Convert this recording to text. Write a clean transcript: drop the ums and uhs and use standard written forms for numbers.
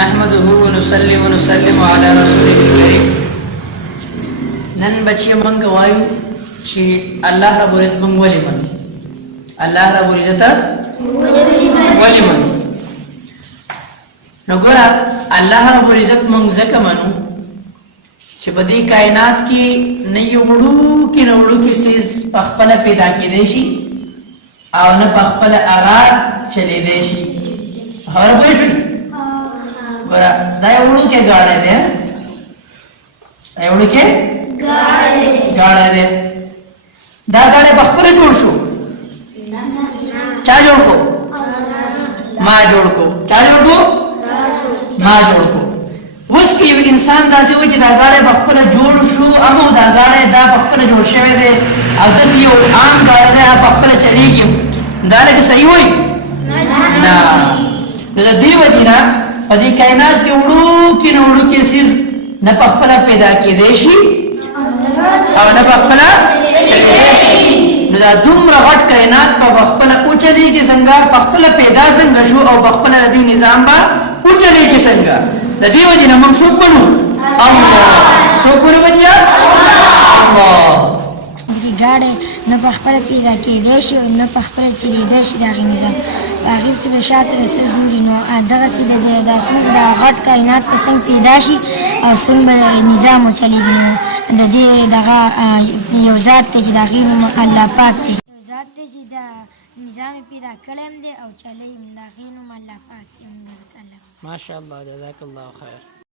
نحمده ونصلي ونسلم على رسوله الكريم. نن بچي منګ وایو چې الله رب العزت موږ ولې منو. الله رب العزت ولې منو؟ نو ګوره الله رب العزت موږ ځکه منو چې په دې کائنات کې نه یو وړوکی نه وړوکی څیز په خپله پیدا کېدی شي او نه په خپله هغه چلیدی شي. خبره پوه شوې؟ ګوره دا یو وړوکی ګاډی دی، دا یو وړوکی ګاډی دی. دا ګاډی په خپله جوړ شو؟ چا جوړ کو؟ ما جوړ کو. چا جوړ کو؟ ما جوړ کو. اوس که یو انسان داسې وایي چې دا ګاډی په خپله جوړ شو، امو دا ګاډی دا په خپله جوړ شوی دی او داسې یو عام ګاډی دی هغه په خپله چلیږي، دا لکه صحیح وایي؟ نه. نو د دې وجې نه په دې کائنات کې وړوکي نه وړوکی څیز نه په خپله پیدا کېدی شي او نه په خپله چلیدی شي. نو دا دومره غټ کائنات به په خپله وچلیږي څنګه؟ په خپله پیدا څنګه شو او په خپله د دې نظام به وچلیږي څنګه؟ د دې وجې نه موږ څوک بنو؟ الله. څوک بنو بچیا؟ الله. ګاډی نه په خپله پیدا کېدی شي او نه په خپله چلېدی شي د هغې نظام. په هغې چې به شاته د څه ګوري نو دغسې دا څومره دا غټ کائنات به څنګه پیدا شي او څنګه به نظام وچلېږي. نو د دې دغه یو ذات دی چې د هغې نوم الله پاک دی. یو ذات دی چې دا نظام یې پیدا کړی هم دی او چلی هم د هغې نوم الله پاک دی. ماشاءالله، جزاک الله خیر.